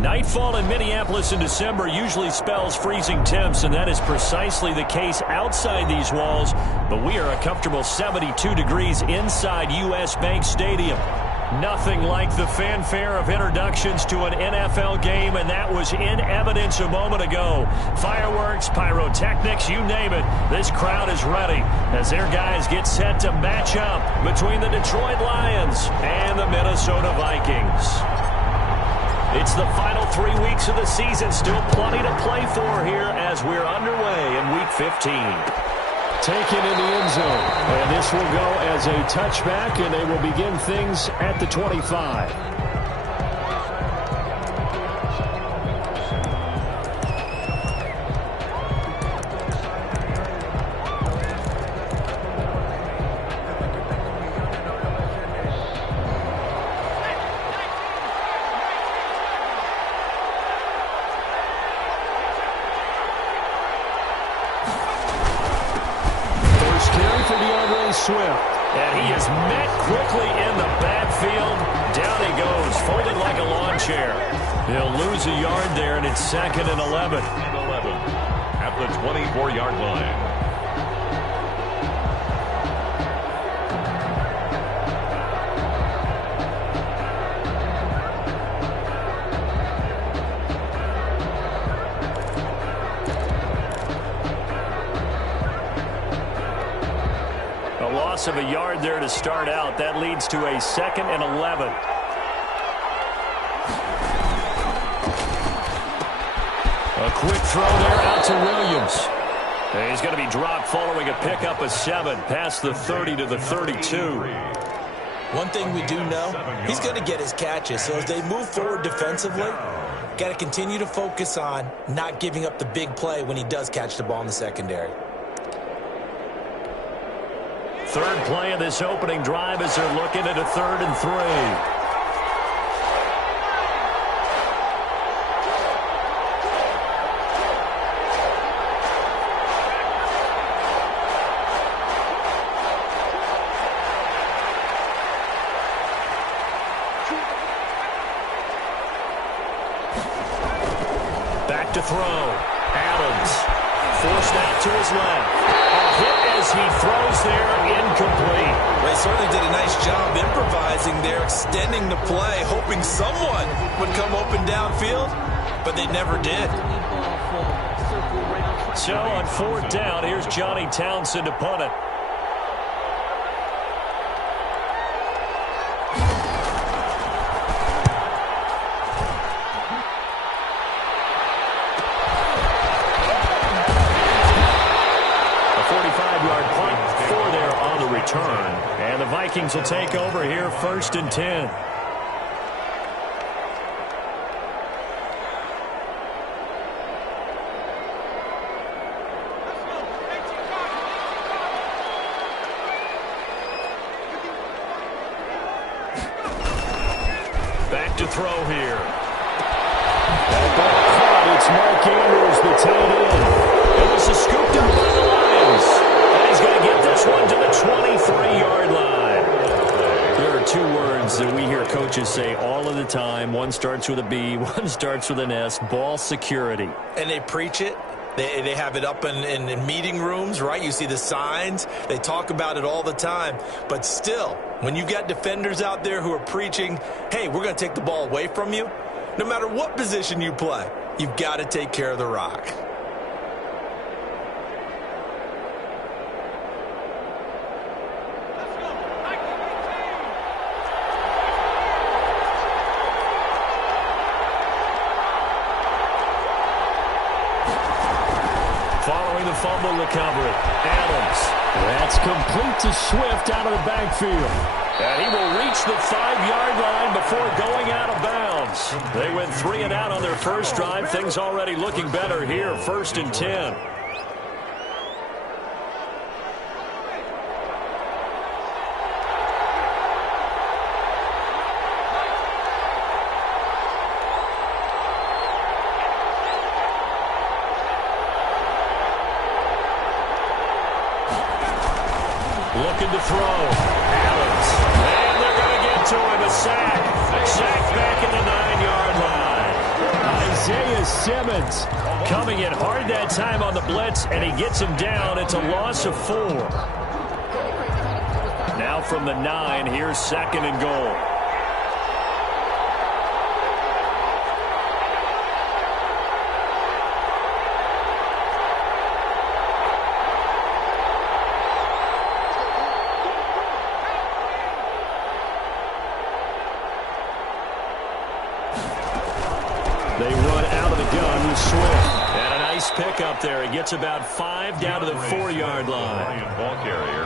Nightfall in Minneapolis in December usually spells freezing temps, and that is precisely the case outside these walls. But we are a comfortable 72 degrees inside U.S. Bank Stadium. Nothing like the fanfare of introductions to an NFL game, and that was in evidence a moment ago. Fireworks, pyrotechnics, you name it. This crowd is ready as their guys get set to match up between the Detroit Lions and the Minnesota Vikings. It's the final 3 weeks of the season. Still plenty to play for here as we're underway in Week 15. Taken in the end zone. And this will go as a touchback, and they will begin things at the 25. Swift. And he is met quickly in the backfield. Down he goes, folded like a lawn chair. He'll lose a yard there, and it's 2nd and 11. At the 24-yard line. Of a yard there to start out. That leads to a 2nd and 11. A quick throw there out to Williams. And he's going to be dropped following a pickup of 7 past the 30 to the 32. One thing we do know, he's going to get his catches. So as they move forward defensively, got to continue to focus on not giving up the big play when he does catch the ball in the secondary. Third play of this opening drive as they're looking at a 3rd and 3. Back to throw. Adams forced out to his left. Hit as he throws there, incomplete. They certainly did a nice job improvising there, extending the play, hoping someone would come open downfield, but they never did. So on 4th down, here's Johnny Townsend to punt it. And the Vikings will take over here 1st and 10. Back to throw here. It's Mark Andrews, the tight end. It was a scooped up by the Lions. And he's going to get this one to the 23-yard line. There are 2 words that we hear coaches say all of the time. One starts with a B, one starts with an S. Ball security. And they preach it. They have it up in meeting rooms, right? You see the signs. They talk about it all the time. But still, when you've got defenders out there who are preaching, hey, we're going to take the ball away from you, no matter what position you play, you've got to take care of the rock. Following the fumble recovery, Adams. That's complete to Swift out of the backfield. And he will reach the 5-yard line before going out of bounds. They went 3 and out on their first drive. Things already looking better here. 1st and 10. Looking to throw. Adams. And they're going to get to him. A sack. Sack back in the 9-yard line. Simmons. Coming in hard that time on the blitz, and he gets him down. It's a loss of 4. Now from the 9, here's 2nd and goal. They run out of the gun with Swift. And a nice pick up there. He gets about 5 down to the 4-yard line.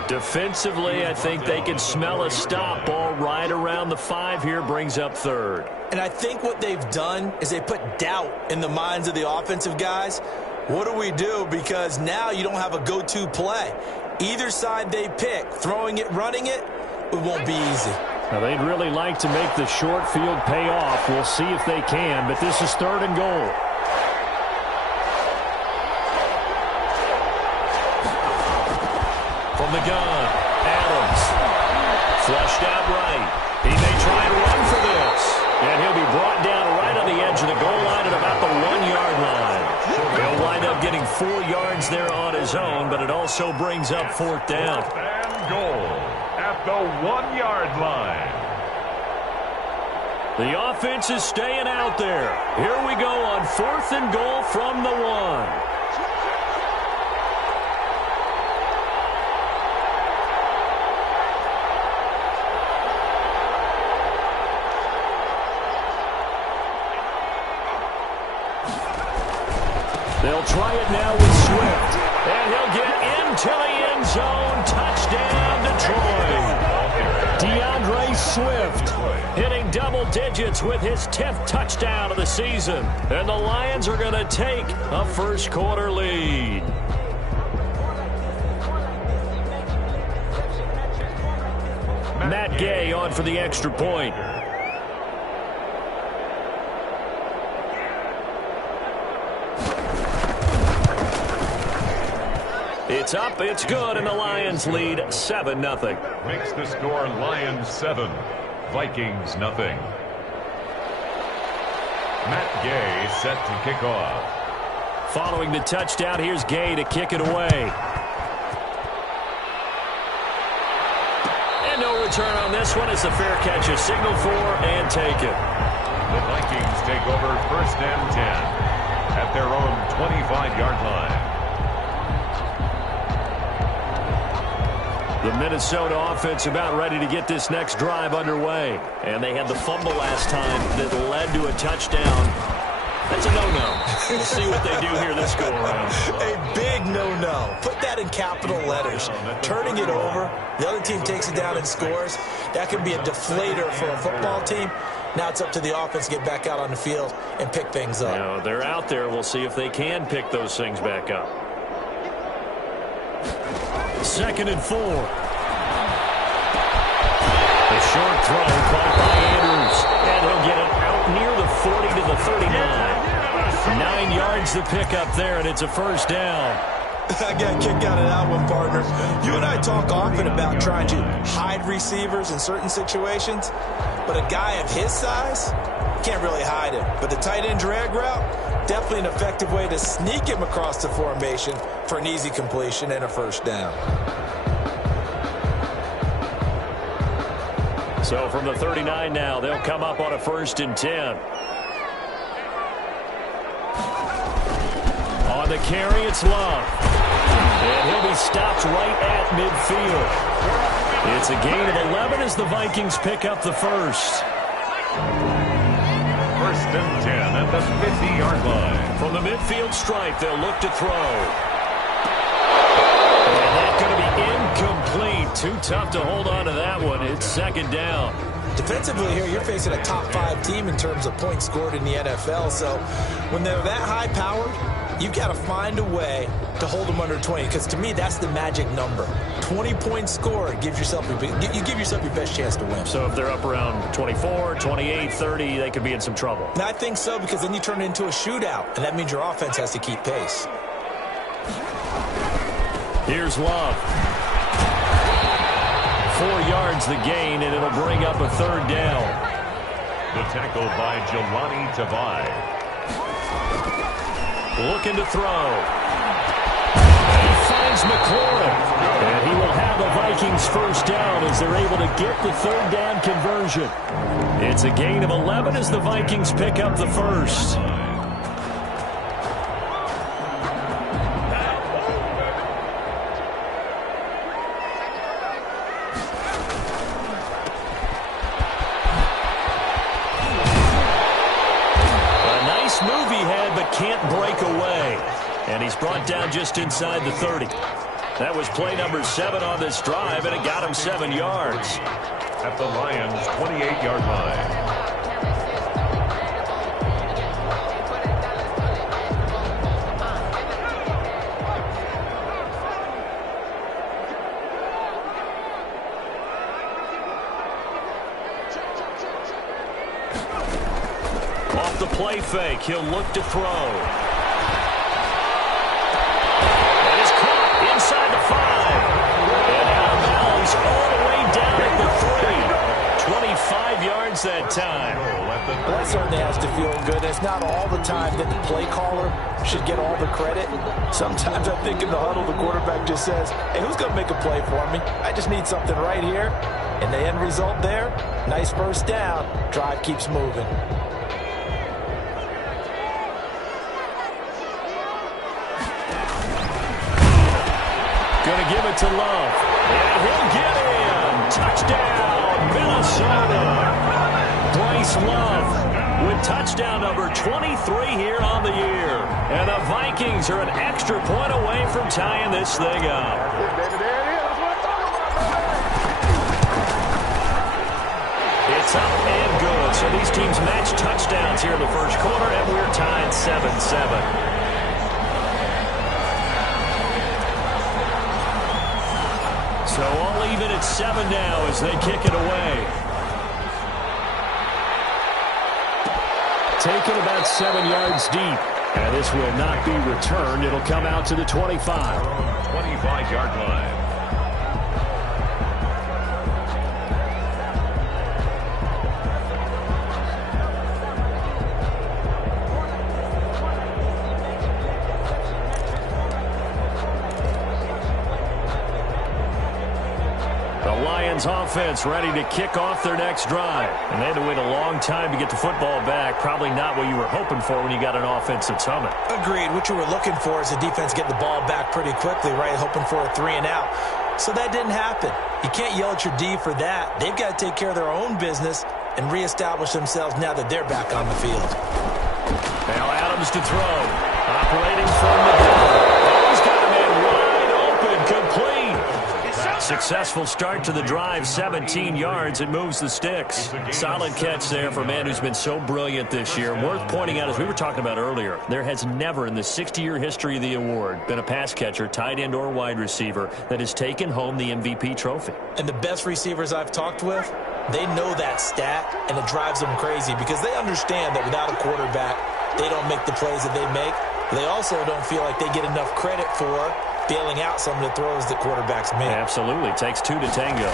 Defensively, I think they can smell a stop. Ball right around the 5 here, brings up 3rd. And I think what they've done is they put doubt in the minds of the offensive guys. What do we do? Because now you don't have a go-to play. Either side they pick, throwing it, running it, it won't be easy. Now, they'd really like to make the short field pay off. We'll see if they can, but this is 3rd and goal. From the gun, Adams. Flushed out right. He may try and run for this. And he'll be brought down right on the edge of the goal line at about the 1-yard line. He'll wind up getting 4 yards there on his own, but it also brings up 4th down. And goal at the 1-yard line. The offense is staying out there. Here we go on 4th and goal from the 1. They'll try it now with Swift. And he'll get into the end zone. Touchdown, Detroit. DeAndre Swift hitting double digits with his 10th touchdown of the season. And the Lions are going to take a first-quarter lead. Matt Gay on for the extra point. It's up, it's good, and the Lions lead 7-0. Makes the score Lions 7, Vikings nothing. Matt Gay set to kick off. Following the touchdown, here's Gay to kick it away. And no return on this one. It's a fair catch, a signal for, and take it. The Vikings take over 1st and 10 at their own 25-yard line. The Minnesota offense about ready to get this next drive underway. And they had the fumble last time that led to a touchdown. That's a no-no. We'll see what they do here this go-around. A big no-no. Put that in capital letters. Turning it over, the other team takes it down and scores. That could be a deflator for a football team. Now it's up to the offense to get back out on the field and pick things up. Now, they're out there. We'll see if they can pick those things back up. 2nd and 4. The short throw caught by Andrews. And he'll get it out near the 40 to the 39. 9 yards to pick up there, and it's a first down. I got a kick out of that one, partner. You and I talk often about trying to hide receivers in certain situations, but a guy of his size can't really hide him. But the tight end drag route, definitely an effective way to sneak him across the formation for an easy completion and a first down. So from the 39 now, they'll come up on a 1st and 10. On the carry, it's Love. And he'll be stopped right at midfield. It's a gain of 11 as the Vikings pick up the first. 1st and 10 at the 50-yard line. From the midfield stripe, they'll look to throw. And that's going to be incomplete. Too tough to hold on to that one. It's 2nd down. Defensively here, you're facing a top-5 team in terms of points scored in the NFL. So when they're that high-powered, you've got to find a way to hold them under 20, because to me, that's the magic number. 20 points scored gives yourself you give yourself your best chance to win. So if they're up around 24, 28, 30, they could be in some trouble. And I think so, because then you turn it into a shootout, and that means your offense has to keep pace. Here's Love. 4 yards the gain, and it'll bring up a 3rd down. The tackle by Jelani Tavai. Looking to throw. He finds McLaurin. And he will have the Vikings first down as they're able to get the third down conversion. It's a gain of 11 as the Vikings pick up the first. Move he had, but can't break away. And he's brought down just inside the 30. That was play number 7 on this drive, and it got him 7 yards. At the Lions' 28-yard line. Off the play fake, he'll look to throw. And it's caught inside the 5. And out of bounds all the way down at the 3. 25 yards that time. Well, that certainly has to feel good. It's not all the time that the play caller should get all the credit. Sometimes I think in the huddle, the quarterback just says, hey, who's going to make a play for me? I just need something right here. And the end result there, nice first down. Drive keeps moving. Going to give it to Love. And he'll get in. Touchdown, Minnesota. Bryce Love with touchdown number 23 here on the year. And the Vikings are an extra point away from tying this thing up. It's up and good. So these teams match touchdowns here in the first quarter, and we're tied 7-7. So all even at 7 now as they kick it away. Taken about 7 yards deep. And this will not be returned. It'll come out to the 25. 25-yard line. Offense ready to kick off their next drive. And they had to wait a long time to get the football back. Probably not what you were hoping for when you got an offense that's humming. Agreed. What you were looking for is the defense getting the ball back pretty quickly, right? Hoping for a 3 and out. So that didn't happen. You can't yell at your D for that. They've got to take care of their own business and reestablish themselves now that they're back on the field. Now Adams to throw. Operating from the middle. He's got a man wide open. Complete. Successful start to the drive, 17 yards, and moves the sticks. Solid catch there for a man who's been so brilliant this year. Worth pointing out, as we were talking about earlier, there has never in the 60-year history of the award been a pass catcher, tight end, or wide receiver that has taken home the MVP trophy. And the best receivers I've talked with, they know that stat, and it drives them crazy because they understand that without a quarterback, they don't make the plays that they make. They also don't feel like they get enough credit for bailing out some of the throws that quarterbacks make. Absolutely. Takes 2 to tango.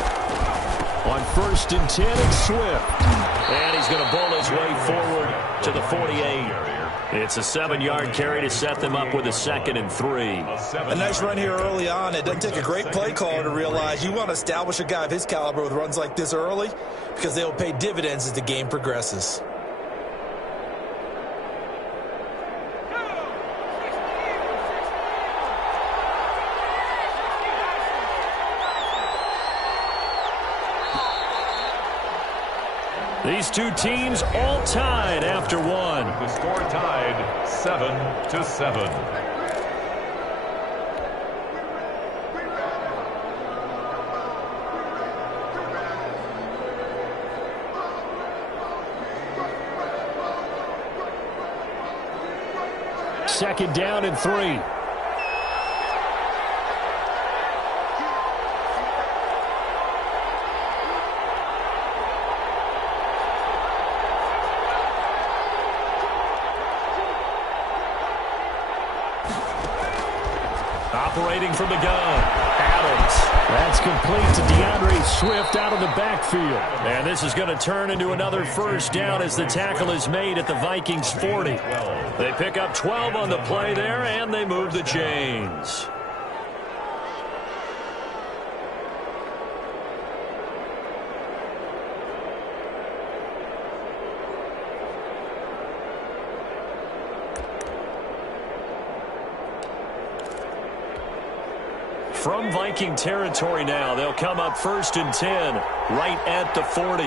On 1st and 10, it's Swift. And he's going to bowl his way forward to the 48. It's a 7-yard carry to set them up with a 2nd and 3. A nice run here early on. It doesn't take a great play caller to realize you want to establish a guy of his caliber with runs like this early because they'll pay dividends as the game progresses. These two teams all tied after one. The score tied 7-7. Second down and 3. Operating from the gun, Adams. That's complete to DeAndre Swift out of the backfield. And this is going to turn into another first down as the tackle is made at the Vikings 40. They pick up 12 on the play there, and they move the chains. From Viking territory now, they'll come up 1st and 10, right at the 40.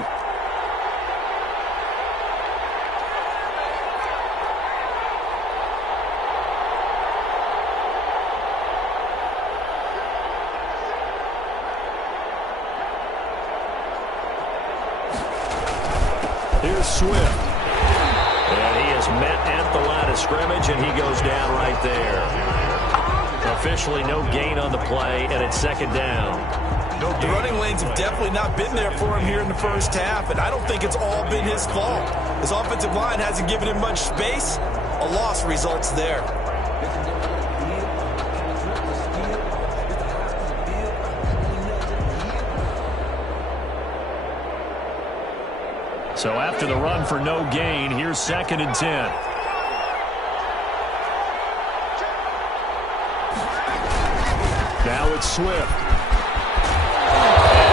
Here's Swift. And he is met at the line of scrimmage, and he goes down right there. Officially no gain on the play, and it's 2nd down. The running lanes have definitely not been there for him here in the first half, and I don't think it's all been his fault. His offensive line hasn't given him much space. A loss results there. So after the run for no gain, here's 2nd and 10. Now it's Swift. And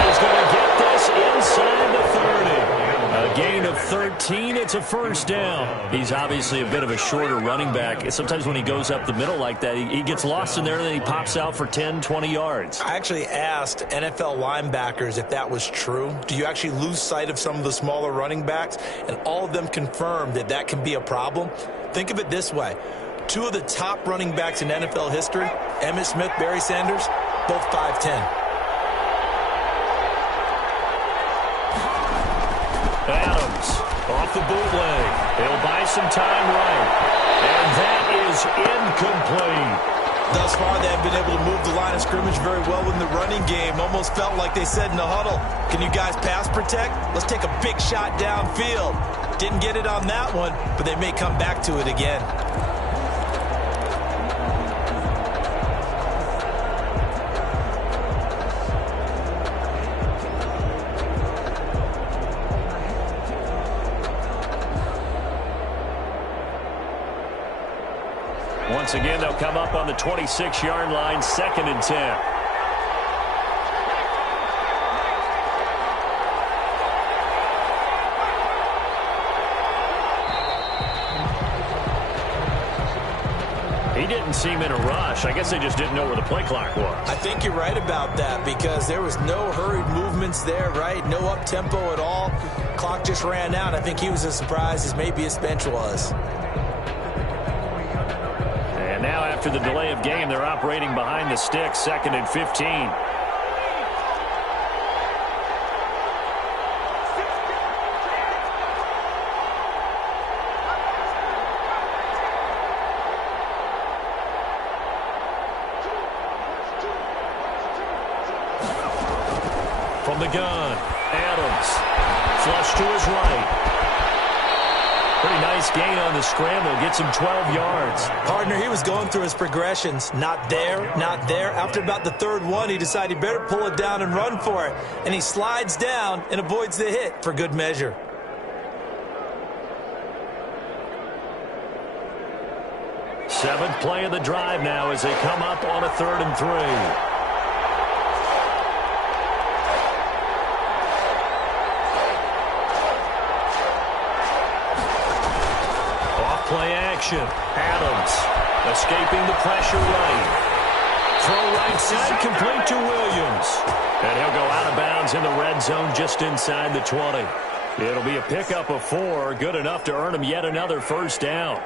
he's going to get this inside the 30. A gain of 13. It's a first down. He's obviously a bit of a shorter running back. Sometimes when he goes up the middle like that, he gets lost in there, and then he pops out for 10, 20 yards. I actually asked NFL linebackers if that was true. Do you actually lose sight of some of the smaller running backs? And all of them confirmed that that can be a problem. Think of it this way. 2 of the top running backs in NFL history, Emmitt Smith, Barry Sanders, both 5'10". Adams off the bootleg. He'll buy some time right. And that is incomplete. Thus far, they have been able to move the line of scrimmage very well in the running game. Almost felt like they said in the huddle, can you guys pass protect? Let's take a big shot downfield. Didn't get it on that one, but they may come back to it again. Once again, they'll come up on the 26-yard line, 2nd and 10. He didn't seem in a rush. I guess they just didn't know where the play clock was. I think you're right about that because there was no hurried movements there, right? No up-tempo at all. Clock just ran out. I think he was as surprised as maybe his bench was. And now after the delay of game, they're operating behind the sticks, 2nd and 15. From the gun, Adams, flush to his right. Pretty nice gain on the scramble. Gets him 12 yards. Partner, he was going through his progressions. Not there, not there. After about the 3rd one, he decided he better pull it down and run for it. And he slides down and avoids the hit for good measure. Seventh play of the drive now as they come up on a 3rd and 3. Play action. Adams escaping the pressure right. Throw right side, complete to Williams. And he'll go out of bounds in the red zone just inside the 20. It'll be a pickup of 4, good enough to earn him yet another first down.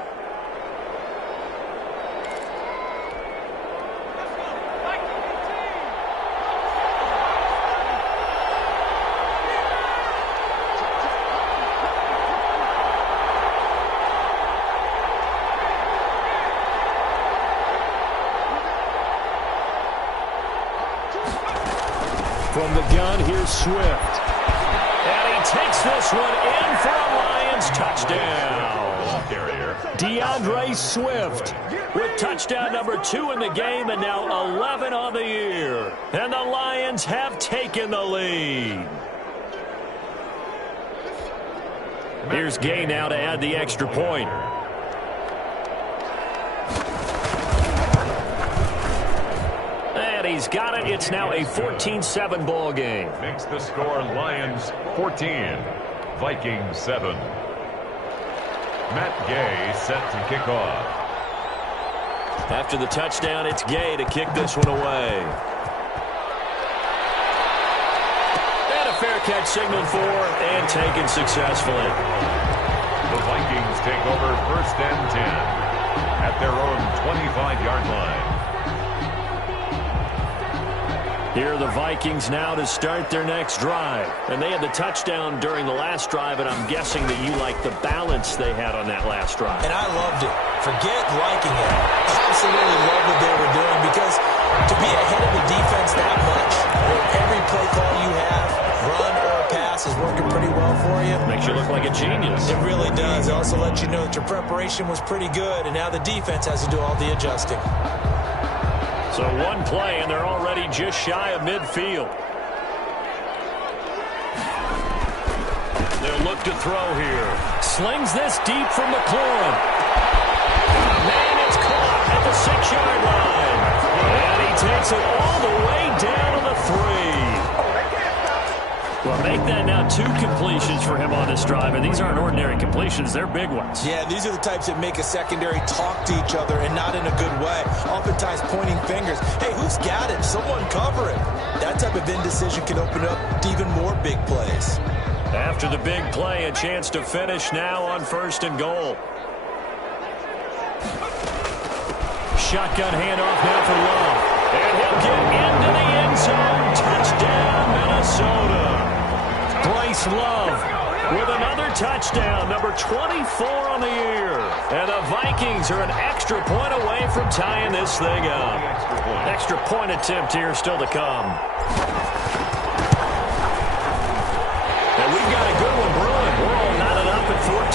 From the gun, here's Swift. And he takes this one in for a Lions touchdown. Ball carrier, DeAndre Swift. With touchdown number 2 in the game and now 11 on the year. And the Lions have taken the lead. Here's Gay now to add the extra point. And he's got it. It's now a 14-7 ball game. Makes the score Lions 14, Vikings 7. Matt Gay set to kick off. After the touchdown, it's Gay to kick this one away. And a fair catch signaled for and taken successfully. The Vikings take over 1st and 10 at their own 25-yard line. Here are the Vikings now to start their next drive. And they had the touchdown during the last drive, and I'm guessing that you like the balance they had on that last drive. And I loved it. Forget liking it. Absolutely love what they were doing, because to be ahead of the defense that much, where every play call you have, run or pass, is working pretty well for you. Makes you look like a genius. It really does. It also lets you know that your preparation was pretty good, and now the defense has to do all the adjusting. So one play, and they're already just shy of midfield. They'll look to throw here. Slings this deep from McLaurin. Man, it's caught at the 6-yard line. And he takes it all the way down to the 3. Well, make that now 2 completions for him on this drive, and these aren't ordinary completions. They're big ones. Yeah, these are the types that make a secondary talk to each other, and not in a good way. Oftentimes pointing fingers. Hey, who's got it? Someone cover it. That type of indecision can open up to even more big plays. After the big play, a chance to finish now on 1st and goal. Shotgun handoff now for Love. And he'll get into the end zone. Touchdown, Minnesota. Bryce Love with another touchdown, number 24 on the year. And the Vikings are an extra point away from tying this thing up. Extra point attempt here still to come. And we've got a good one brewing. We're all knotted up at 14.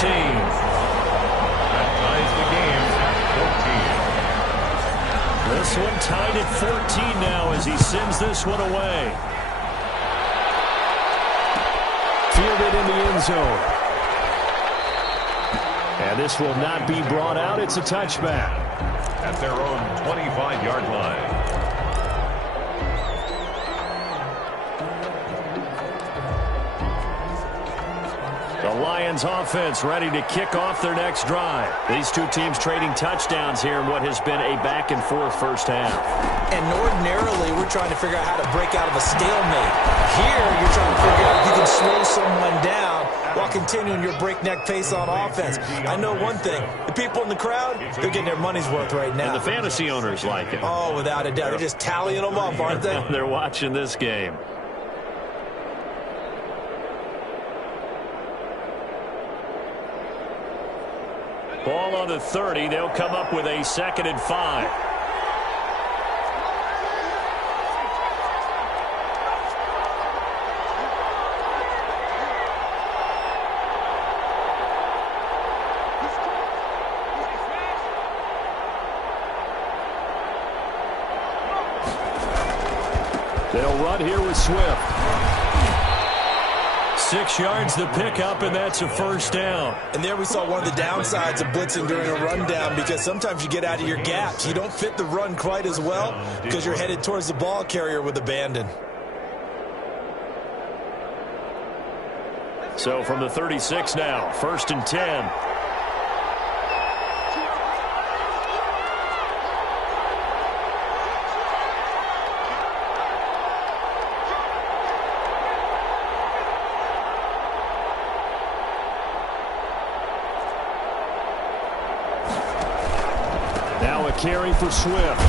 That ties the game at 14. This one tied at 14 now as he sends this one away. Fielded in the end zone. And this will not be brought out. It's a touchback. At their own 25-yard line. The Lions offense ready to kick off their next drive. These two teams trading touchdowns here in what has been a back-and-forth first half. And ordinarily, we're trying to figure out how to break out of a stalemate. Here, you're trying to figure out if you can slow someone down while continuing your breakneck pace on offense. I know one thing. The people in the crowd, they're getting their money's worth right now. And the fantasy owners like it. Oh, without a doubt. They're just tallying them up, aren't they? They're watching this game. Ball on the 30. They'll come up with a 2nd and 5. They'll run here with Swift. 6 yards the pickup, and that's a first down. And there we saw one of the downsides of blitzing during a rundown, because sometimes you get out of your gaps. You don't fit the run quite as well because you're headed towards the ball carrier with abandon. So from the 36 now, 1st and 10. Carry for Swift.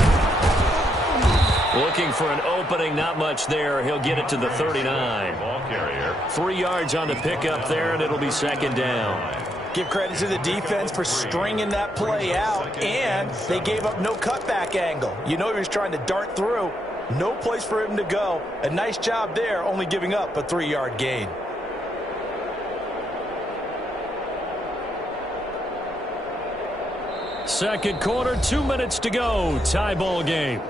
Looking for an opening, not much there. He'll get it to the 39. Ball carrier. 3 yards on the pickup there, and it'll be 2nd down. Give credit to the defense for stringing that play out, and they gave up no cutback angle. You know he was trying to dart through. No place for him to go. A nice job there, only giving up a 3-yard gain. Second quarter, 2 minutes to go. Tie ball game.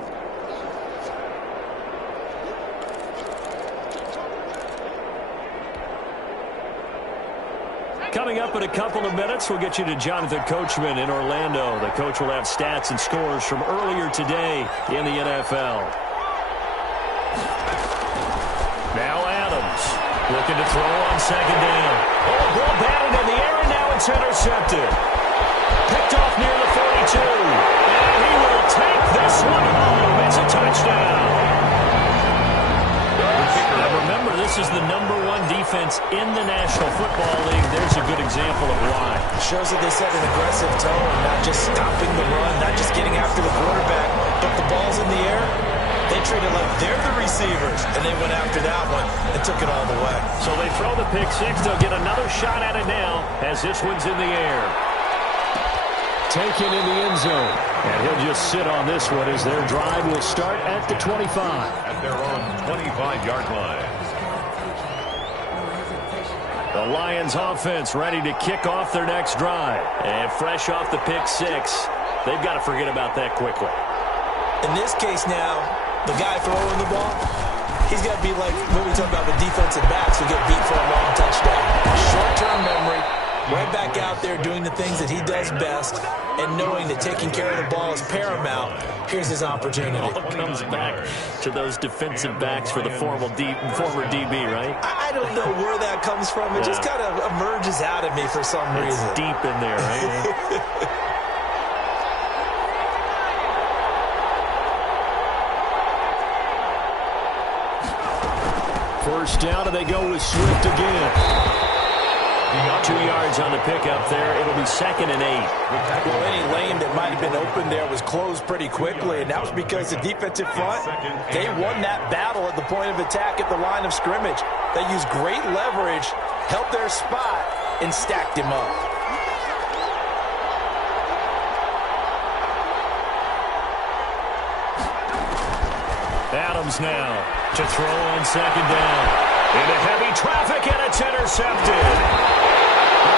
Coming up in a couple of minutes, we'll get you to Jonathan Coachman in Orlando. The coach will have stats and scores from earlier today in the NFL. Now Adams looking to throw on second down. Oh, ball batted in the air, and now it's intercepted. Picked off near the 42. And he will take this one home. It's a touchdown. Now remember, this is the #1 defense in the National Football League. There's a good example of why. It shows that they set an aggressive tone, not just stopping the run, not just getting after the quarterback, but the ball's in the air. They treat it like they're the receivers, and they went after that one and took it all the way. So they throw the pick six. They'll get another shot at it now as this one's in the air. Taken in the end zone. And he'll just sit on this one as their drive will start at the 25. At their own 25-yard line. The Lions offense ready to kick off their next drive. And fresh off the pick six, they've got to forget about that quickly. In this case now, the guy throwing the ball, he's got to be like what we talk about with defensive backs who get beat for a long touchdown. Short-term memory, right back out there doing the things that he does best, and knowing that taking care of the ball is paramount. Here's his opportunity. All comes back to those defensive backs for the former DB, right? I don't know where that comes from. It just kind of emerges out of me for some reason. It's deep in there, right? First down, and they go with Swift again. 2 yards on the pickup there. It'll be 2nd and 8. Well, any lane that might have been open there was closed pretty quickly, and that was because the defensive front, they won that battle at the point of attack at the line of scrimmage. They used great leverage, held their spot, and stacked him up. Adams now to throw on second down. Into heavy traffic, and it's intercepted.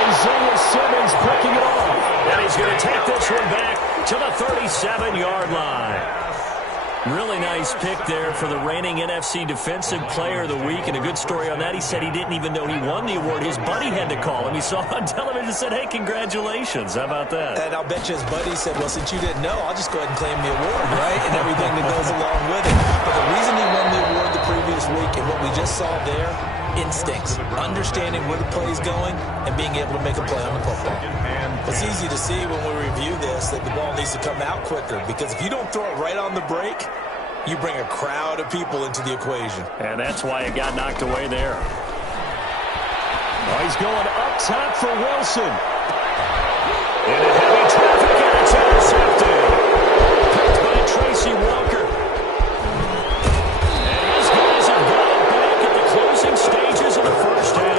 Isaiah Simmons picking it off. And he's going to take this one back to the 37-yard line. Really nice pick there for the reigning NFC Defensive Player of the Week. And a good story on that. He said he didn't even know he won the award. His buddy had to call him. He saw it on television and said, hey, congratulations. How about that? And I'll bet you his buddy said, well, since you didn't know, I'll just go ahead and claim the award, right? And everything that goes along with it. But the reason he won the award the previous week and what we just saw there, instincts, understanding where the play is going and being able to make a play on the football. It's easy to see when we review this that the ball needs to come out quicker, because if you don't throw it right on the break, you bring a crowd of people into the equation. And that's why it got knocked away there. Oh, he's going up top for Wilson. Into heavy traffic, and it's intercepted. Picked by Tracy Walker. And his guys have got it back at the closing stages of the first half.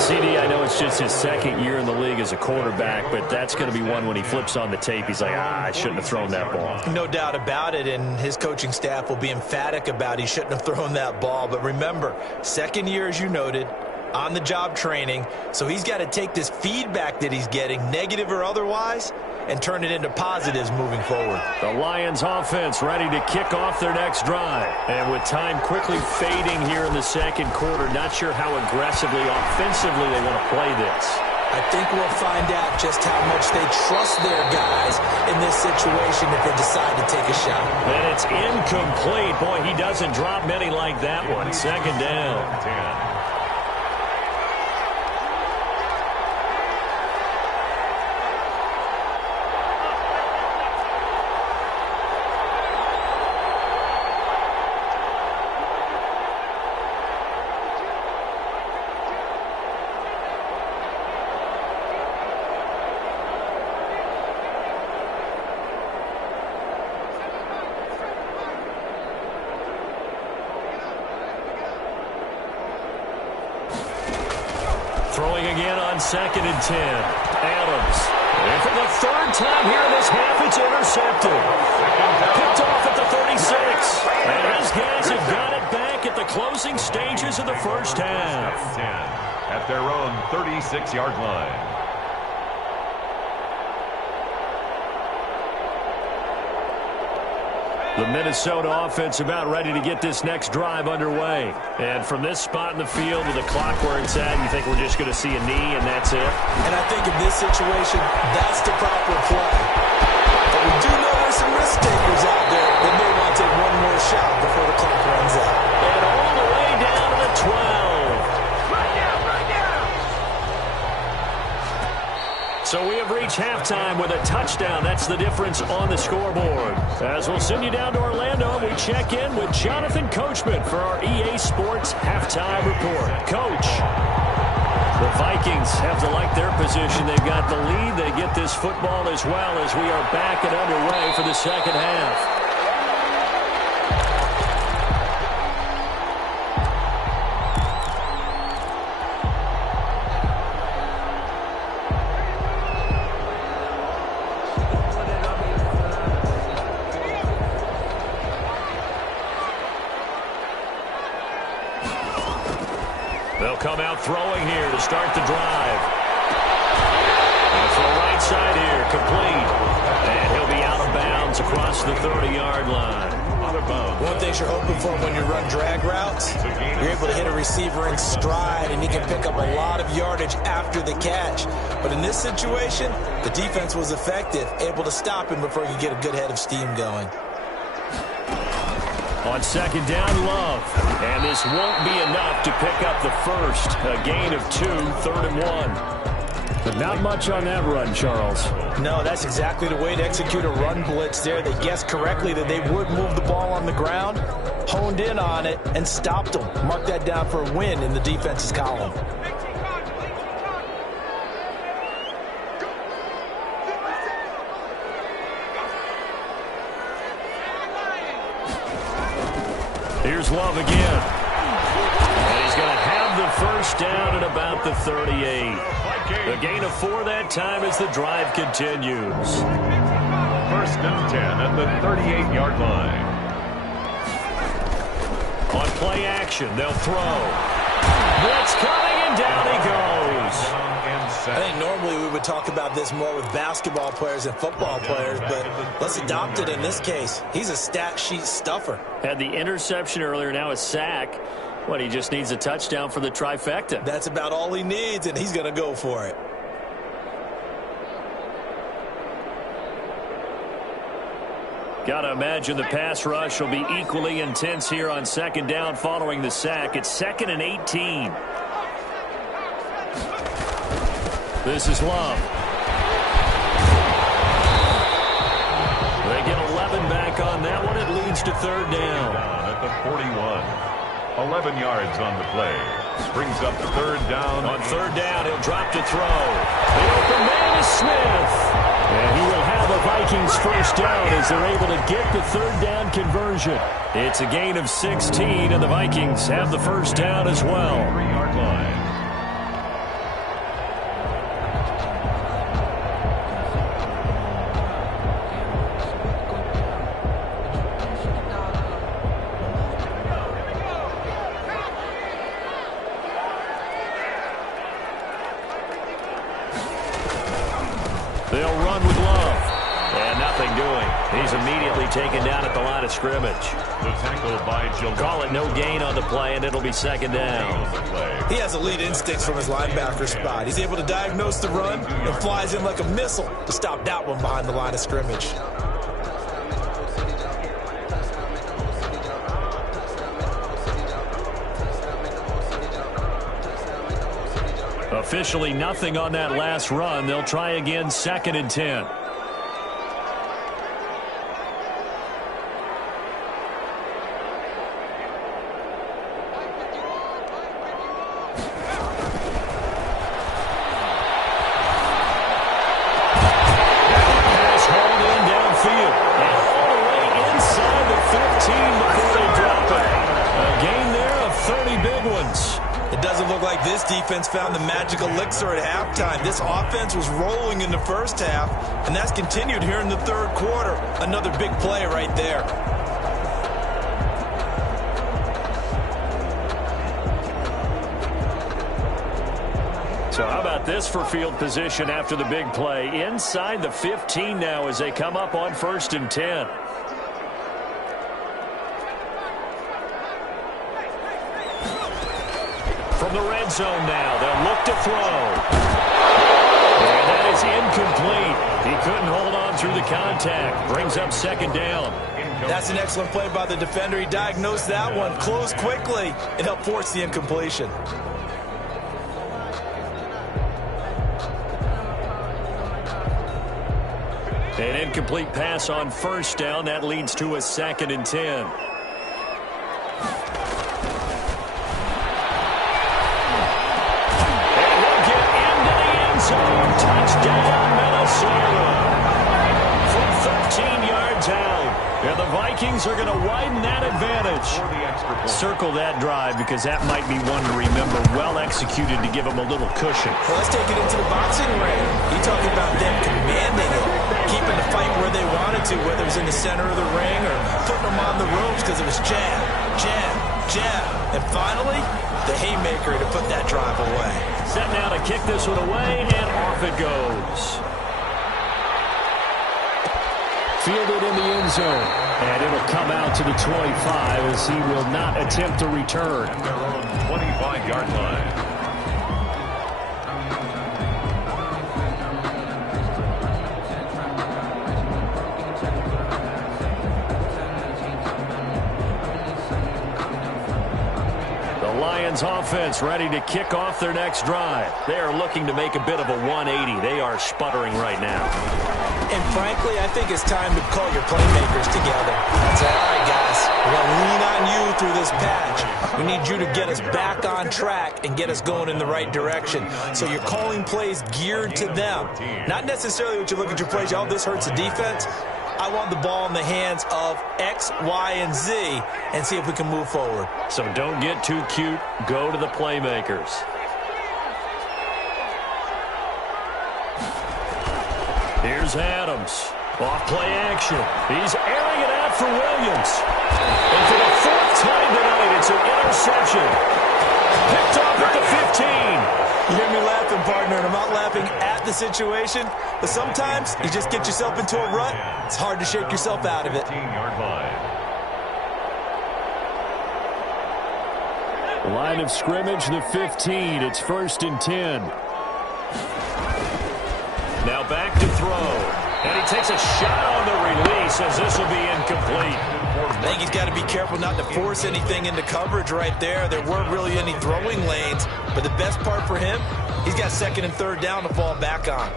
CD, I know it's just his second year in the league as a quarterback, but that's going to be one when he flips on the tape. He's like, I shouldn't have thrown that ball. No doubt about it, and his coaching staff will be emphatic about he shouldn't have thrown that ball. But remember, second year, as you noted, on-the-job training, so he's got to take this feedback that he's getting, negative or otherwise, and turn it into positives moving forward. The Lions offense ready to kick off their next drive. And with time quickly fading here in the second quarter, not sure how aggressively, offensively they want to play this. I think we'll find out just how much they trust their guys in this situation if they decide to take a shot. And it's incomplete. Boy, he doesn't drop many like that one. Second down. 10. Throwing again on 2nd and 10. Adams. And for the third time here in this half, it's intercepted. Picked off at the 36. And his guys have got it back at the closing stages of the first half. 10 at their own 36-yard line. The Minnesota offense about ready to get this next drive underway. And from this spot in the field with the clock where it's at, you think we're just going to see a knee and that's it? And I think in this situation, that's the proper play. But we do know there's some risk takers out there that may want to take one more shot before the clock runs out. And all the way down to the 12. So we have reached halftime with a touchdown. That's the difference on the scoreboard. As we'll send you down to Orlando, we check in with Jonathan Coachman for our EA Sports Halftime Report. Coach, the Vikings have to like their position. They've got the lead. They get this football as well as we are back and underway for the second half. They'll come out throwing here to start the drive. And for the right side here, complete. And he'll be out of bounds across the 30-yard line. One thing you're hoping for when you run drag routes, you're able to hit a receiver in stride, and he can pick up a lot of yardage after the catch. But in this situation, the defense was effective, able to stop him before he could get a good head of steam going. On second down, Love. And this won't be enough to pick up the first. A gain of 2, 3rd and 1. But not much on that run, Charles. No, that's exactly the way to execute a run blitz there. They guessed correctly that they would move the ball on the ground, honed in on it, and stopped them. Mark that down for a win in the defense's column. Here's Love again. And he's going to have the first down at about the 38. A gain of 4 that time as the drive continues. First and 10 at the 38-yard line. On play action, they'll throw. Blitz coming, and down he goes. I think normally we would talk about this more with basketball players and football players, but let's adopt it in this case. He's a stat sheet stuffer. Had the interception earlier, now a sack. What, he just needs a touchdown for the trifecta. That's about all he needs, and he's going to go for it. Got to imagine the pass rush will be equally intense here on second down following the sack. It's 2nd and 18. This is Love. They get 11 back on that one. It leads to 3rd down. At the 41. 11 yards on the play. Brings up 3rd down. On 3rd down, he'll drop to throw. The open man is Smith. And he will have a Vikings first down as they're able to get the 3rd down conversion. It's a gain of 16, and the Vikings have the first down as well. 3-yard line. They'll run with Love. And nothing doing. He's immediately taken down at the line of scrimmage. The tackle by Joe. Call it no gain on the play, and it'll be 2nd down. He has elite instincts from his linebacker spot. He's able to diagnose the run and flies in like a missile to stop that one behind the line of scrimmage. Officially nothing on that last run. They'll try again, 2nd and 10. Pass hauled in downfield. And all the way inside the 15 before they drop it. A gain there of 30 big ones. It doesn't look like this defense found the magic elixir at halftime. This offense was rolling in the first half, and that's continued here in the 3rd quarter. Another big play right there. So how about this for field position after the big play? Inside the 15 now as they come up on 1st and 10. From the red zone now, they'll look to throw. And that is incomplete. He couldn't hold on through the contact. Brings up second down. That's an excellent play by the defender. He diagnosed that one, closed quickly, and helped force the incompletion. An incomplete pass on first down. That leads to a 2nd and 10. And he'll get into the end zone. Touchdown, Minnesota. From 13 yards out. And the Vikings are going to widen that advantage. Circle that drive because that might be one to remember. Well executed to give them a little cushion. Well, let's take it into the boxing ring. You're talking about them commanding it, keeping the fight where they wanted to, whether it was in the center of the ring or putting them on the ropes because it was jab, jab, jab. And finally, the haymaker to put that drive away. Set now to kick this one away, and off it goes. Fielded in the end zone. And it'll come out to the 25 as he will not attempt to return. Their own 25-yard line. The Lions offense ready to kick off their next drive. They are looking to make a bit of a 180. They are sputtering right now. And frankly, I think it's time to call your playmakers together. Say, all right, guys, we're going to lean on you through this patch. We need you to get us back on track and get us going in the right direction. So you're calling plays geared to them. Not necessarily what you look at your plays, oh, this hurts the defense. I want the ball in the hands of X, Y, and Z and see if we can move forward. So don't get too cute. Go to the playmakers. Here's Adams. Off play action. He's airing it out for Williams. And for the 4th time tonight, it's an interception. Picked off at the 15. You hear me laughing, partner, and I'm not laughing at the situation, but sometimes you just get yourself into a rut. It's hard to shake yourself out of it. 15-yard line. Line of scrimmage, the 15. It's 1st and 10. Now back to throw. And he takes a shot on the release as this will be incomplete. I think he's got to be careful not to force anything into coverage right there. There weren't really any throwing lanes. But the best part for him, he's got 2nd and 3rd down to fall back on.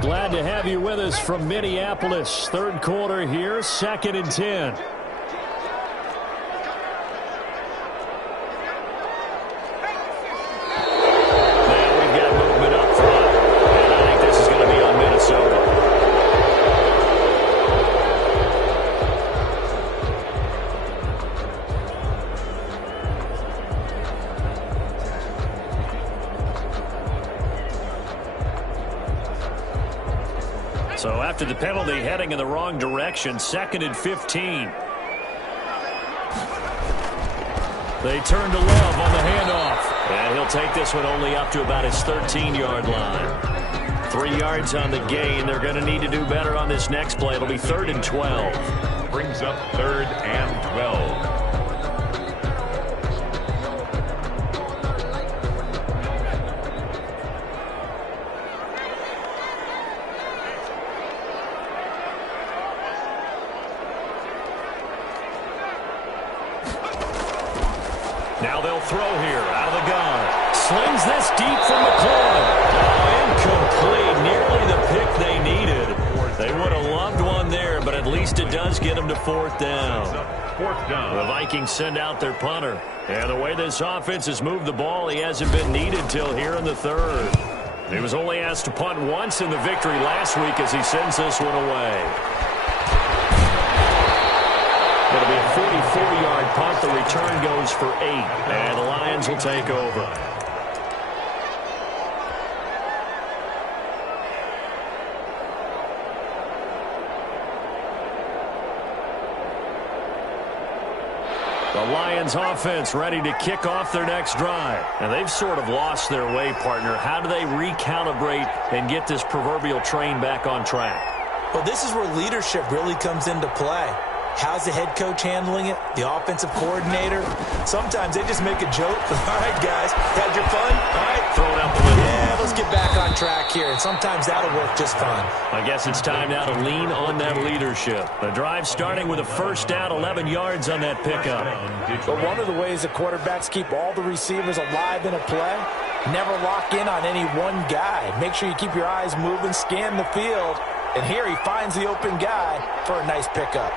Glad to have you with us from Minneapolis. 3rd quarter here, 2nd and 10. Now we've got movement up front. And I think this is going to be on Minnesota. So after the penalty, heading in the wrong direction, 2nd and 15. They turn to Love on the handoff. And he'll take this one only up to about his 13-yard line. 3 yards on the gain. They're going to need to do better on this next play. It'll be 3rd and 12. Brings up 3rd and 12. Now they'll throw here out of the gun. Slings this deep from McLaurin. Incomplete. Nearly the pick they needed. They would have loved one there, but at least it does get them to 4th down. 4th down. The Vikings send out their punter. And the way this offense has moved the ball, he hasn't been needed till here in the 3rd. He was only asked to punt once in the victory last week as he sends this one away. It'll be a 44-yard punt. The return goes for 8. And the Lions will take over. The Lions offense ready to kick off their next drive. And they've sort of lost their way, partner. How do they recalibrate and get this proverbial train back on track? Well, this is where leadership really comes into play. How's the head coach handling it? The offensive coordinator? Sometimes they just make a joke. All right, guys, had your fun? All right. Throw it out the window. Yeah, let's get back on track here. And sometimes that'll work just fine. I guess it's time now to lean on that leadership. The drive starting with a first down, 11 yards on that pickup. But one of the ways the quarterbacks keep all the receivers alive in a play, never lock in on any one guy. Make sure you keep your eyes moving, scan the field. And here he finds the open guy for a nice pickup.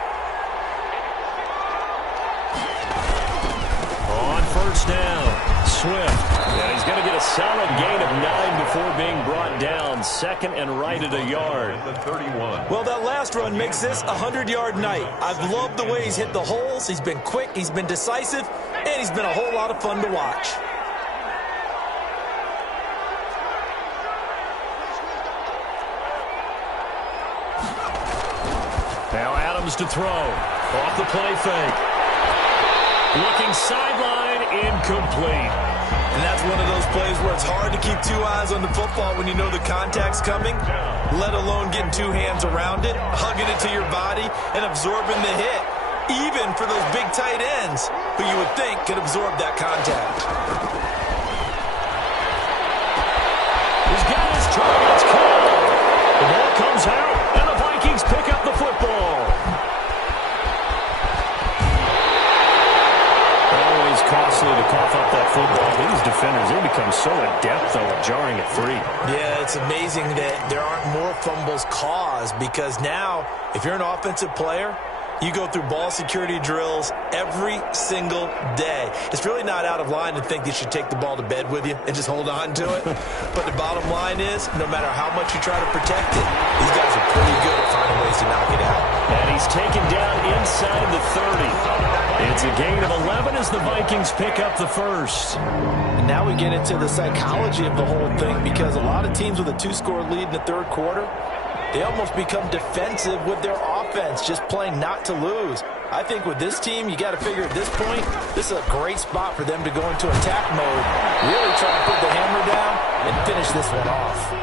On first down, Swift. And he's going to get a solid gain of 9 before being brought down. Second and right at a yard. Well, that last run makes this a 100-yard night. I've loved the way he's hit the holes. He's been quick, he's been decisive, and he's been a whole lot of fun to watch. Now Adams to throw. Off the play fake. Looking sideline, incomplete. And that's one of those plays where it's hard to keep two eyes on the football when you know the contact's coming, let alone getting two hands around it, hugging it to your body, and absorbing the hit, even for those big tight ends who you would think could absorb that contact. He's got his targets caught. The ball comes out, and the Vikings pick up the football. Always costly to cough up that football. These defenders, they become so adept, though, at jarring at 3. Yeah, it's amazing that there aren't more fumbles caused because now, if you're an offensive player, you go through ball security drills every single day. It's really not out of line to think you should take the ball to bed with you and just hold on to it. But the bottom line is, no matter how much you try to protect it, these guys are pretty good at finding ways to knock it out. And he's taken down inside the 30. It's a gain of 11 as the Vikings pick up the first. And now we get into the psychology of the whole thing because a lot of teams with a 2-score lead in the third quarter, they almost become defensive with their offense, just playing not to lose. I think with this team, you got to figure at this point, this is a great spot for them to go into attack mode, really try to put the hammer down and finish this one off.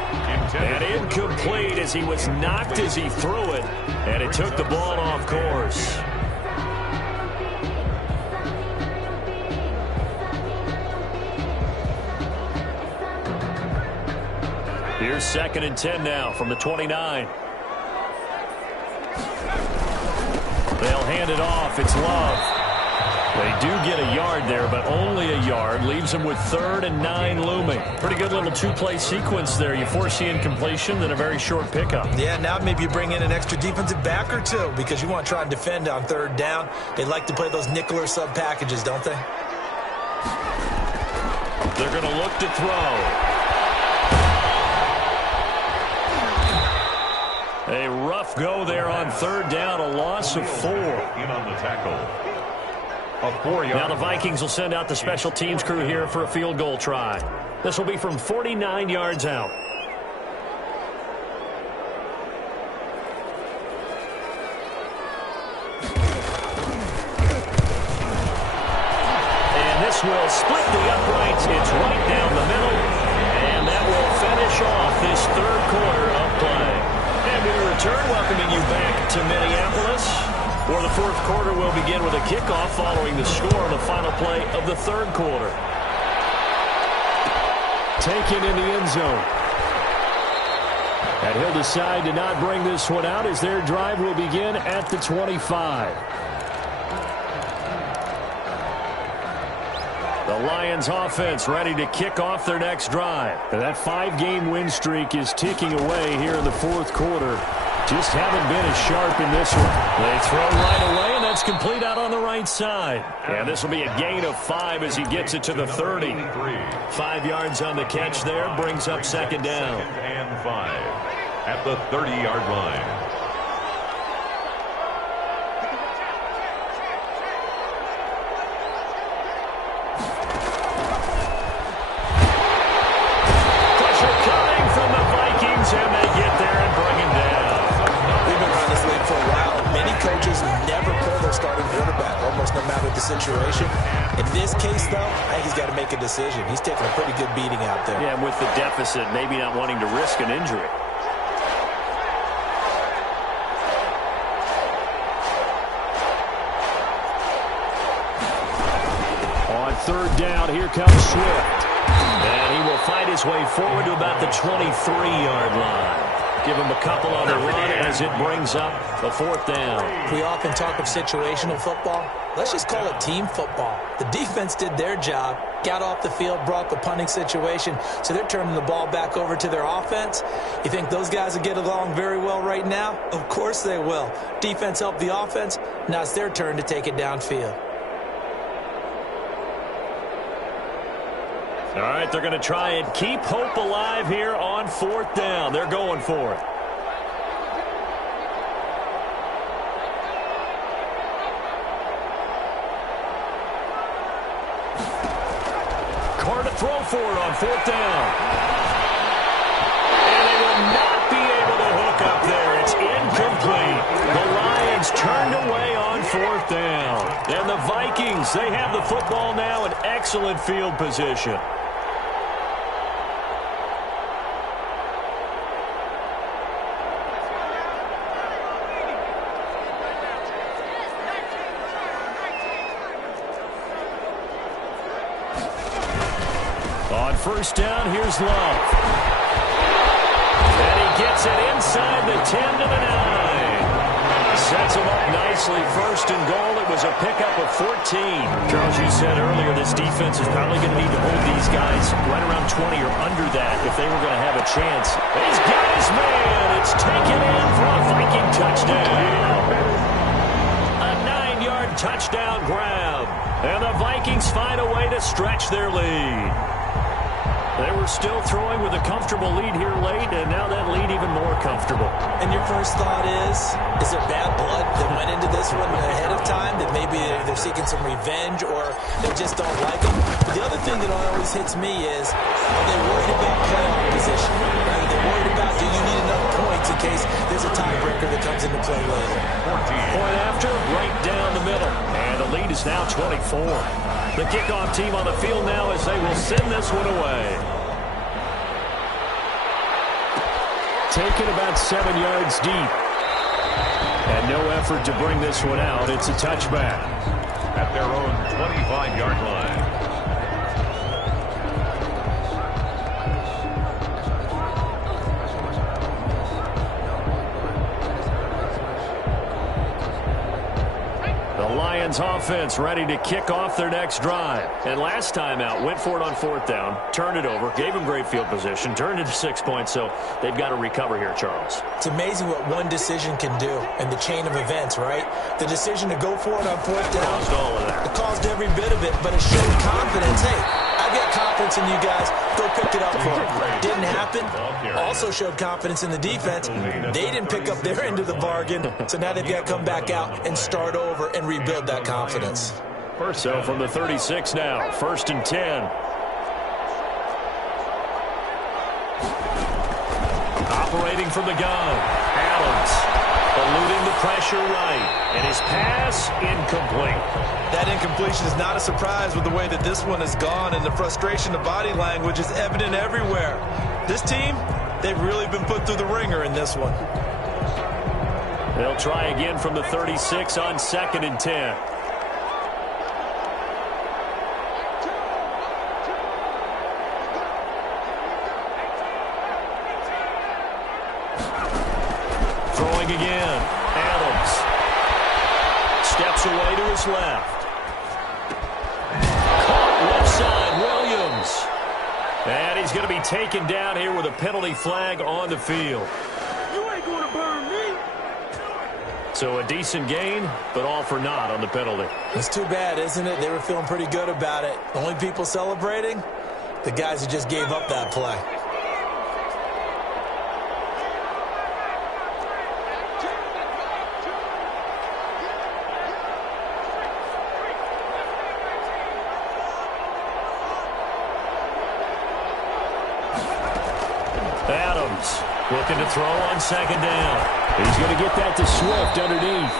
And incomplete as he was knocked as he threw it, and it took the ball off course. Here's 2nd and 10 now from the 29. They'll hand it off. It's Love. They do get a yard there, but only a yard. Leaves them with 3rd and 9 looming. Pretty good little 2-play sequence there. You force the incompletion, then a very short pickup. Yeah, now maybe you bring in an extra defensive back or two because you want to try and defend on 3rd down. They like to play those nickel or sub packages, don't they? They're going to look to throw. A rough go there on 3rd down, a loss of 4. In on the tackle. A 4-yard. Now the Vikings will send out the special teams crew here for a field goal try. This will be from 49 yards out. And this will split the uprights. It's right down the middle. And that will finish off this 3rd quarter of play. And we return, welcoming you back to Minneapolis, where the 4th quarter will begin with a kickoff following the score on the final play of the 3rd quarter. Taken in the end zone. And he'll decide to not bring this one out as their drive will begin at the 25. The Lions offense ready to kick off their next drive. And that 5-game win streak is ticking away here in the 4th quarter. Just haven't been as sharp in this one. They throw right away, and that's complete out on the right side. And this will be a gain of 5 as he gets it to the 30. 5 yards on the catch there, brings up 2nd down. 2nd and 5 at the 30-yard line. And they get there and bring him down. We've been around this league for a while. Many coaches never pull their starting quarterback, almost no matter the situation. In this case, though, I think he's got to make a decision. He's taking a pretty good beating out there. Yeah, with the deficit, maybe not wanting to risk an injury. On third down, here comes Swift. And he will fight his way forward to about the 23-yard line. Give him a couple on the run as it brings up a fourth down. We often talk of situational football. Let's just call it team football. The defense did their job, got off the field, brought the punting situation, so they're turning the ball back over to their offense. You think those guys will get along very well right now? Of course they will. Defense helped the offense. Now it's their turn to take it downfield. All right, they're going to try and keep hope alive here on fourth down. They're going for it. Carr to throw for it on fourth down. And they will not be able to hook up there. It's incomplete. The Lions turned away on fourth down. And the Vikings, they have the football now in excellent field position. First down, here's Love. And he gets it inside the 10 to the 9. Sets him up nicely. First and goal. It was a pickup of 14. Charles, you said earlier this defense is probably going to need to hold these guys right around 20 or under that if they were going to have a chance. He's got his man. It's taken in for a Viking touchdown. A 9-yard touchdown grab. And the Vikings find a way to stretch their lead. They were still throwing with a comfortable lead here late, and now that lead even more comfortable. And your first thought is there bad blood that went into this one ahead of time, that maybe they're seeking some revenge or they just don't like them? The other thing that always hits me is, are they worried about playoff position? Are they worried about, do you need enough points in case there's a tiebreaker that comes into play later? Point after, right down the middle. And the lead is now 24. The kickoff team on the field now as they will send this one away. Taken about 7 yards deep. And no effort to bring this one out. It's a touchback. At their own 25-yard line. Lions offense ready to kick off their next drive. And last time out, went for it on fourth down, turned it over, gave them great field position, turned it to 6 points, so they've got to recover here, Charles. It's amazing what one decision can do in the chain of events, right? The decision to go for it on fourth down. Caused all of that. It caused every bit of it, but it showed confidence. Hey, I've got confidence in you guys. Go pick it up for them. Didn't happen. Also showed confidence in the defense. They didn't pick up their end of the bargain, so now they've got to come back out and start over and rebuild that confidence. So from the 36 now, 1st and 10. Operating from the gun, Adams eluding the pressure right, and his pass incomplete. That incompletion is not a surprise with the way that this one has gone, and the frustration of body language is evident everywhere. This team, they've really been put through the ringer in this one. They'll try again from the 36 on 2nd and 10. Throwing again. Adams steps away to his left. Caught left side, Williams. And he's going to be taken down here with a penalty flag on the field. You ain't going to burn me. So a decent gain, but all for naught on the penalty. It's too bad, isn't it? They were feeling pretty good about it. The only people celebrating, the guys who just gave up that play. Adams looking to throw on 2nd down. He's going to get that to Swift underneath.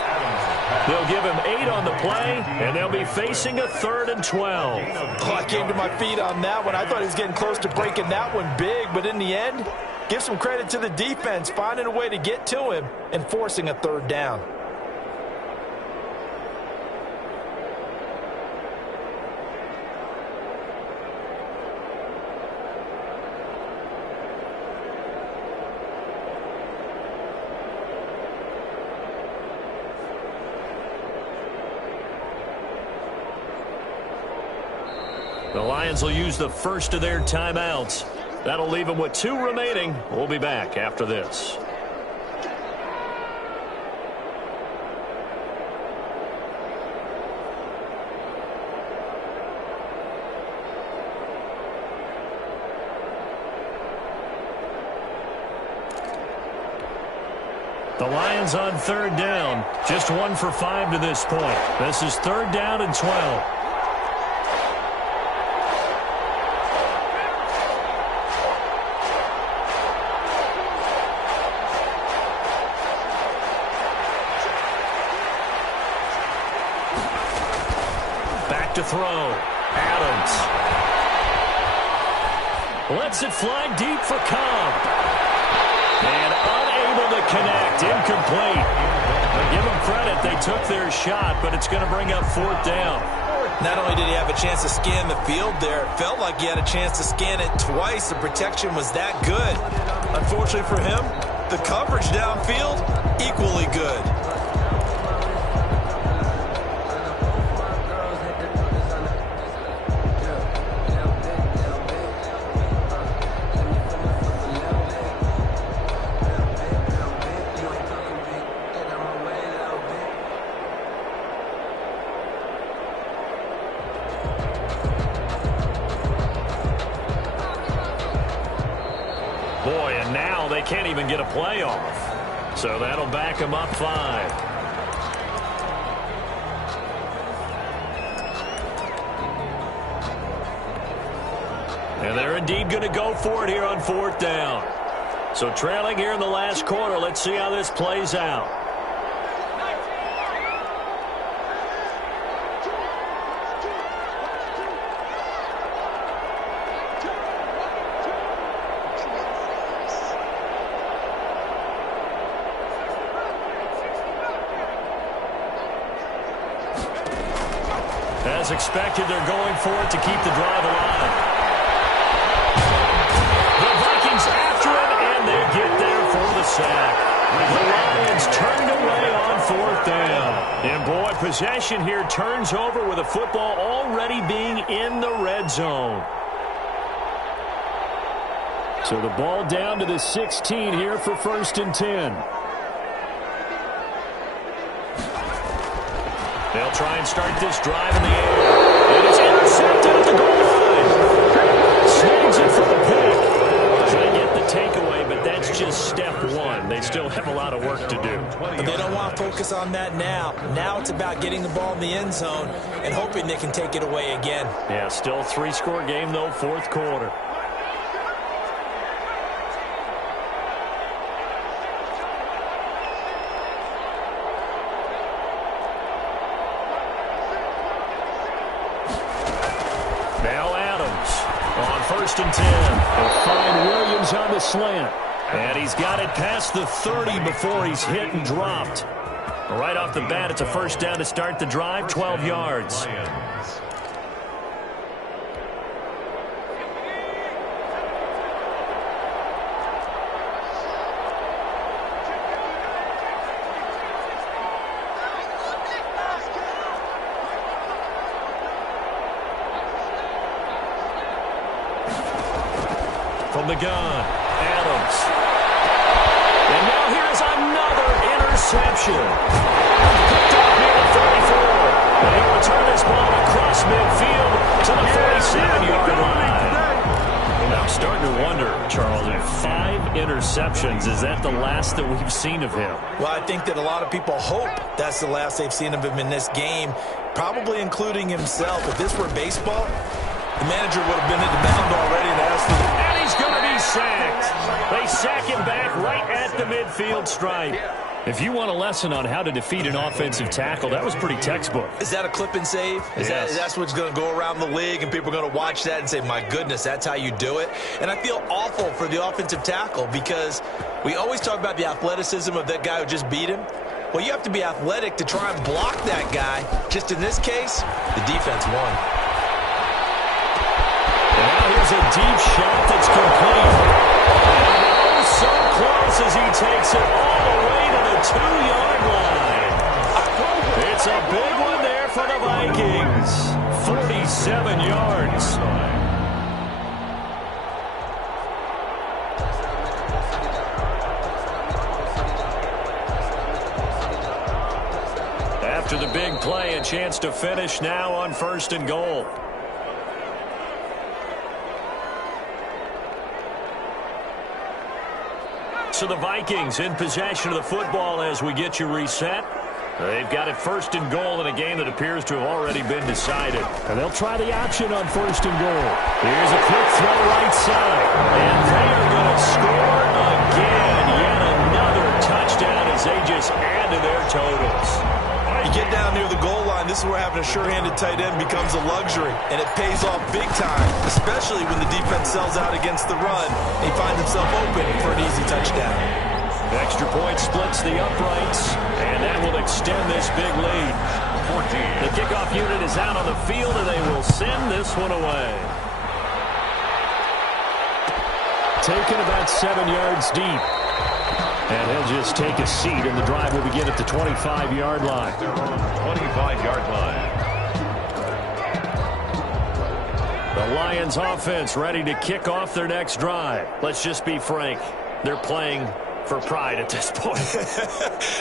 They'll give him 8 on the play, and they'll be facing a 3rd and 12. Oh, I came to my feet on that one. I thought he was getting close to breaking that one big, but in the end, give some credit to the defense, finding a way to get to him and forcing a 3rd down. The Lions will use the first of their timeouts. That'll leave them with 2 remaining. We'll be back after this. The Lions on 3rd down. Just 1 for 5 to this point. This is 3rd down and 12. To throw. Adams. Lets it fly deep for Cobb. And unable to connect. Incomplete. Give them credit. They took their shot, but it's going to bring up 4th down. Not only did he have a chance to scan the field there, it felt like he had a chance to scan it twice. The protection was that good. Unfortunately for him, the coverage downfield, equally good. Boy, and now they can't even get a play off. So that'll back them up 5. And they're indeed going to go for it here on 4th down. So trailing here in the last quarter, let's see how this plays out. As expected, they're going for it to keep the drive alive. The Vikings after him, and they get there for the sack. The Lions turned away on 4th down. And boy, possession here turns over with a football already being in the red zone. So the ball down to the 16 here for 1st and 10. They'll try and start this drive in the air. And it's intercepted at the goal line. Snags it for the pick. Trying to get the takeaway, but that's just step 1. They still have a lot of work to do. But they don't want to focus on that now. Now it's about getting the ball in the end zone and hoping they can take it away again. Yeah, still a 3-score game, though, 4th quarter. On 1st and 10, they'll find Williams on the slant. And he's got it past the 30 before he's hit and dropped. Right off the bat, it's a 1st down to start the drive, 12 yards. From the gun, Adams. And now here's another interception. Picked up near the 34. And he'll return this ball across midfield to the 47-yard line. Now I'm starting to wonder, Charles, if 5 interceptions, is that the last that we've seen of him? Well, I think that a lot of people hope that's the last they've seen of him in this game, probably including himself. If this were baseball, the manager would have been at the mound already and asked him. And he's going to be sacked. They sack him back right at the midfield stripe. If you want a lesson on how to defeat an offensive tackle, that was pretty textbook. Is that a clip and save? That's what's going to go around the league, and people are going to watch that and say, my goodness, that's how you do it? And I feel awful for the offensive tackle because we always talk about the athleticism of that guy who just beat him. Well, you have to be athletic to try and block that guy. Just in this case, the defense won. And now here's a deep shot that's complete. And so close as he takes it all the way to the 2-yard line. It's a big one there for the Vikings. 47 yards. After the big play, a chance to finish now on 1st and goal. So the Vikings in possession of the football as we get you reset. They've got it 1st and goal in a game that appears to have already been decided. And they'll try the option on 1st and goal. Here's a quick throw right side. And they are going to score again. Yet another touchdown as they just add to their totals. You get down near the goal line, this is where having a sure-handed tight end becomes a luxury, and it pays off big time, especially when the defense sells out against the run. He finds himself open for an easy touchdown. Extra point splits the uprights, and that will extend this big lead. 14. The kickoff unit is out on the field, and they will send this one away. Taken about 7 yards deep. And he'll just take a seat, and the drive will begin at the 25-yard line. 25-yard line. The Lions offense ready to kick off their next drive. Let's just be frank. They're playing for pride at this point.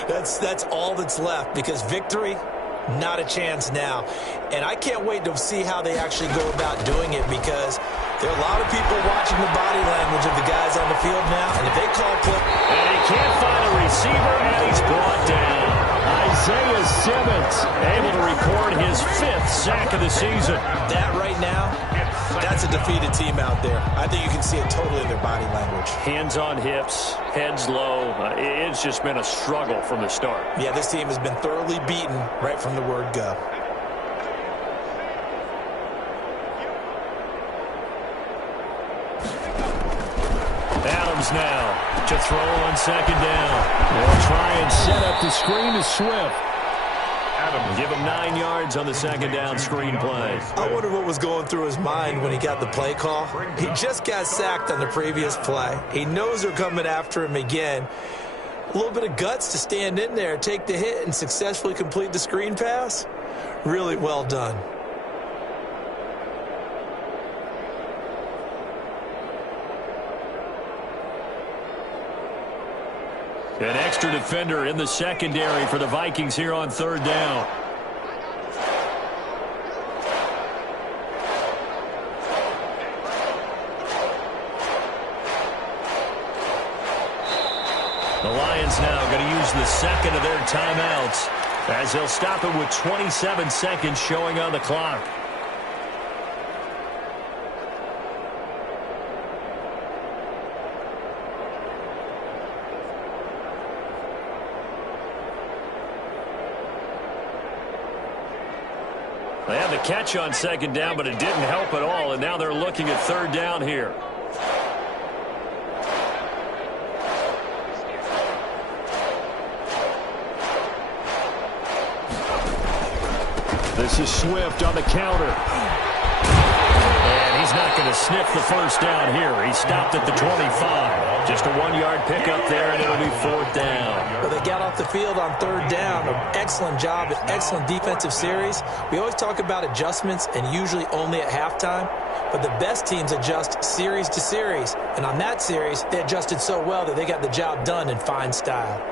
That's all that's left, because victory, not a chance now. And I can't wait to see how they actually go about doing it, because there are a lot of people watching the body language of the guys on the field now, and if they call play... And he can't find a receiver, and he's brought down. Isaiah Simmons able to record his 5th sack of the season. That right now, that's a defeated team out there. I think you can see it totally in their body language. Hands on hips, heads low. It's just been a struggle from the start. Yeah, this team has been thoroughly beaten right from the word go. Adams now to throw on 2nd down. They'll try and set up the screen to Swift. Adams. Give him 9 yards on the 2nd down screen play. I wonder what was going through his mind when he got the play call. He just got sacked on the previous play. He knows they're coming after him again. A little bit of guts to stand in there, take the hit, and successfully complete the screen pass. Really well done. An extra defender in the secondary for the Vikings here on 3rd down. The Lions now going to use the 2nd of their timeouts as they'll stop it with 27 seconds showing on the clock. They had the catch on 2nd down, but it didn't help at all, and now they're looking at 3rd down here. This is Swift on the counter. And he's not going to sniff the 1st down here. He stopped at the 25. Just a 1-yard pickup there, and it'll be 4th down. Well, they got off the field on 3rd down. An excellent job, an excellent defensive series. We always talk about adjustments, and usually only at halftime. But the best teams adjust series to series. And on that series, they adjusted so well that they got the job done in fine style.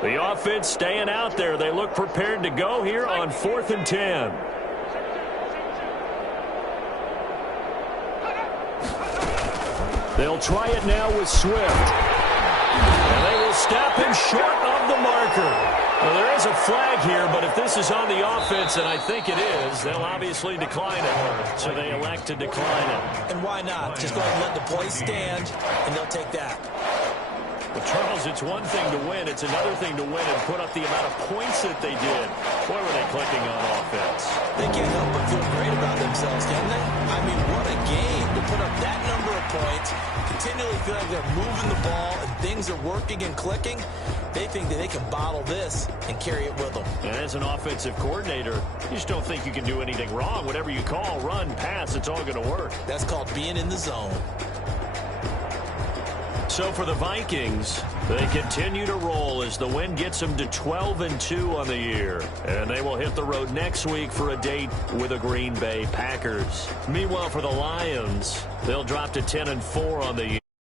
The offense staying out there. They look prepared to go here on 4th and 10. They'll try it now with Swift. And they will stop him short of the marker. Well, there is a flag here, but if this is on the offense, and I think it is, they'll obviously decline it. So they elect to decline it. And why not? Just go ahead and let the play stand, and they'll take that. Well, Charles, it's one thing to win. It's another thing to win and put up the amount of points that they did. Boy, were they clicking on offense. They can't help but feel great about themselves, can they? I mean, what a game to put up that number of points, continually feel like they're moving the ball and things are working and clicking. They think that they can bottle this and carry it with them. And as an offensive coordinator, you just don't think you can do anything wrong. Whatever you call, run, pass, it's all going to work. That's called being in the zone. So for the Vikings, they continue to roll as the win gets them to 12-2 on the year. And they will hit the road next week for a date with the Green Bay Packers. Meanwhile, for the Lions, they'll drop to 10-4 on the year.